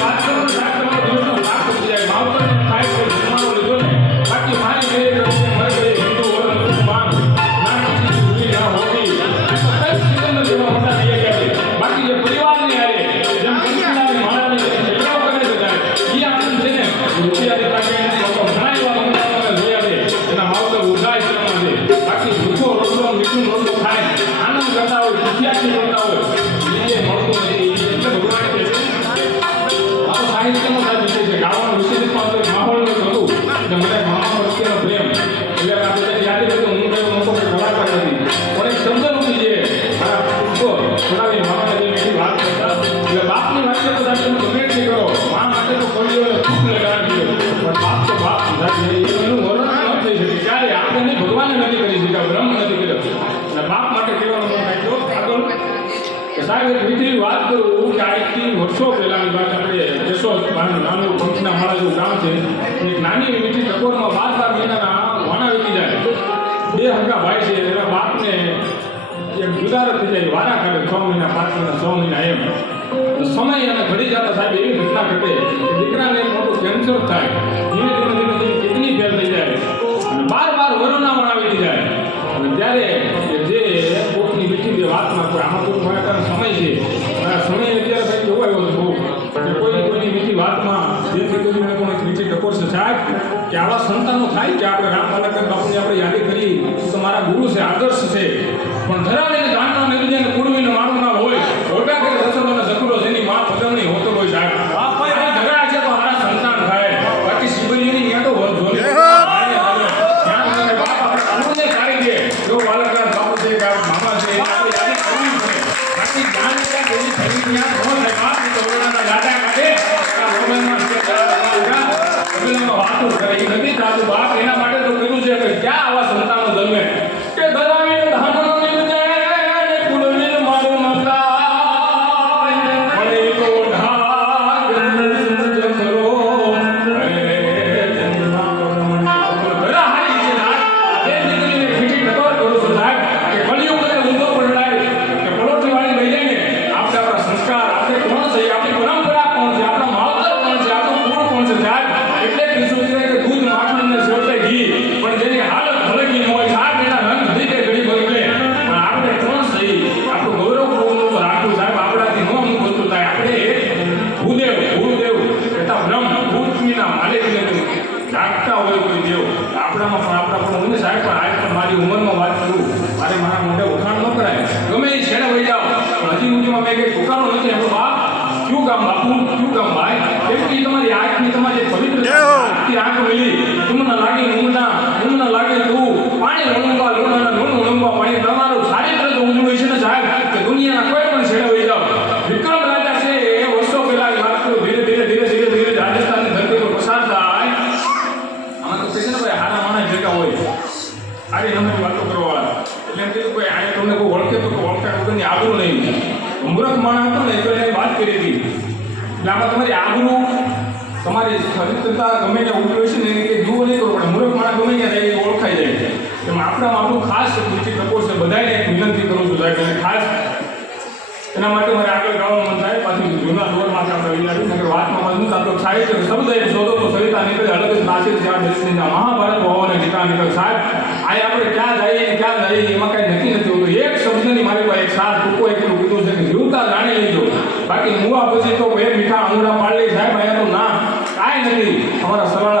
વાત કરો તો સાહેબ તમારો દિવસનો લાભ થઈ જાય. માવતરને ખાય તો જમવાનો લીધો ને બાકી મારી ગઈ રસ્તે મર ગઈ હિન્દુ ઓરંગ બાંગ ના પછી ભૂલી ના હોતી કઈ સિકંદર જેવા મોટા થઈ ગયા છે. બાકી જે પરિવારની હારે જેમ કૃષ્ણની માળાની સેવાઓ કરે છે સાહેબ એ આનંદ છે ને રૂપિયા દેતા કે લોકો ઘણા એવા મંગળાઓને જોયા છે એના માવતર વૃદ્ધાશ્રમમાં છે. બાકી ભૂખો રોટલો મીઠું રોટલો ખાય આનંદ કરતા હોય ખુશિયાથી કરતા હોય એ મળતું નથી. એટલે ભગવાન કહે છે મારો સાહિત્યનો સાહેબ વિષય છે ગાવાનો વિષય પણ માહોલ હતું એટલે મને મામા વચ્ચેનો પ્રેમ એટલે આપણે યાદ કર્યું હું કઈ મોટો કલાકાર નથી પણ એક શબ્દ નથી જે મારા પુષ્પો છોડાવી મામાને જે મીઠી વાત કરતા એટલે બાપની વાત કરતો સાહેબ તમે ગમે એટલી કરો મા માટે તો કોઈ દુઃખ લગાડી દો પણ બાપ તો બાપ એનું વર્ણન ન થઈ શકે ક્યારે આપણે ભગવાને નથી કરી શક્યા બ્રહ્મ નથી કર્યો એટલે બાપ માટે કહેવાનો મન નાખ્યો આગળ સાહેબ એક મીઠી વાત કરું કે આજથી વર્ષો પહેલાની વાત આપણે કેશોદ નાનું પંખીના માળા જેવું ગામ છે એક નાની મીઠી ટકોરમાં 12 મહિનાના વાણા વીતી જાય બે હગા ભાઈ છે એના બાપને એક જુદાર થઈ જાય વારા કાઢે 6 મહિના 5 મહિના 6 મહિના એમ સમય અને ઘડી જતા સાહેબ એવી ઘટના ઘટે કે દીકરાને એક મોટું કેન્સર થાય ધીમે ધીમે કિડની ફેલ થઈ જાય અને 12 વરોના વાણા વીતી જાય અને ત્યારે જે કોકની મીઠી જે વાતમાં કોઈ આમાં કોઈ ભયંકર સમય છે આ સમય અત્યારે ભાઈ કેવો આવ્યો છે બહુ કે કોઈની મીઠી વાતમાં જે દીકરીને પણ એક મીઠી ટકોર છે સાહેબ કે આવા સંતાનો થાય કે આપણે રામપાલકર બાપુની આપણે યાદી કરી તો મારા ગુરુ છે આદર્શ છે પણ ધરાવીને ગાંઠો નિર્જન કુળવીને મારું ના હોય ઓટા કે રસોડાનો જકડો જેની માં પગમણી હોતો હોય સાહેબ ઝઘડા છે તો મારા સંતાન થાય બાકી શિબરીની ત્યાં તો જોઈ જો બાલકરાજ બાપુ છે કે મામા છે આપણે યાદી કરવી પડે બાકી જ્ઞાનતા જેવી ખરીદિયા નો થાય તો ઓરડાના દાદા કાઢે આ મોબાઈલમાં વાતો કરે એ નથી થતું બાપ એના માટે તો કર્યું છે કે ક્યાં આવા સંતાનો જન્મે કે ધરાવીને ધાનો નિર્જય કુળવીને મારું મકા મને તો ઢાક જંગલો મારી ઉંમરમાં વાત કરું મારે મારા મોઢે ઉઠાણ ન કરાય ગમે એ છેડે વહી જાઓ પણ હજી સુધીમાં મેં કંઈ પુકારો નથી આપણો બાપ ક્યું ગામ બાપુ ક્યું ગામ ભાઈ કેમ કે તમારી આંખની તમારી પવિત્ર આંખ મિલી તુમને લાગે ઊંઘના લાગે તું પાણી રણુંબા લોણાના લોણ રણુંબા પાણી તમારું ચારિત્ર તો ઊંધું છે ને સાહેબ કે દુનિયાના કોઈ પણ છેડે વહી જાઓ વિક્રમ રાજા છે એ વર્ષો પહેલા વાત કરું ધીરે રાજસ્થાનની ધરતી પર પસાર થાય આમાં તો કહે છે ને ભાઈ હારા માણસ ભેગા હોય આરી નંબરની વાતો કરવાવાળા એટલે એમ કીધું કોઈ અહીંયા તમને કોઈ ઓળખે તો ઓળખા વગરની આબરૂ નહીં મૂર્ખ માણસ હતો ને તો એને વાત કરી હતી એટલે આમાં તમારી આબરૂ તમારી ચરિત્રતા ગમે ત્યાં ઉઠી છે ને એને કંઈ જુઓ નહીં કરવું પડે મૂર્ખ માણસ ગમે ત્યાં જાય એ ઓળખાઈ જાય એમાં આપણામાં આપણું ખાસ નીચે ટકોર છે બધાને એક વિનંતી કરું છું સાહેબ અને ખાસ એના માટે મારે આગળ ગાવાનું મન થાય પાછી જૂના દોરમાંથી આપણે વિચાર્યું નગર વાતમાં પાછું આપણો સાહિત્ય શબ્દ એક શોધો તો સવિતા નીકળે અલગ જ નાસિક ચાર દેશના મહાભારત ભવાને ગીતા નીકળે સાહેબ આ આપણે ક્યાં જઈએ ક્યાં જઈએ એમાં કાંઈ નક્કી નથી હોતું એક શબ્દની મારી પાસે એક સાર ટૂંકો એટલું કીધું છે કે જીવતા જાણી લેજો બાકી મુવા પછી તો બે મીઠા આંગળા પાડી સાહેબ અહીંયા તો ના કાંઈ નથી અમારા સવાલ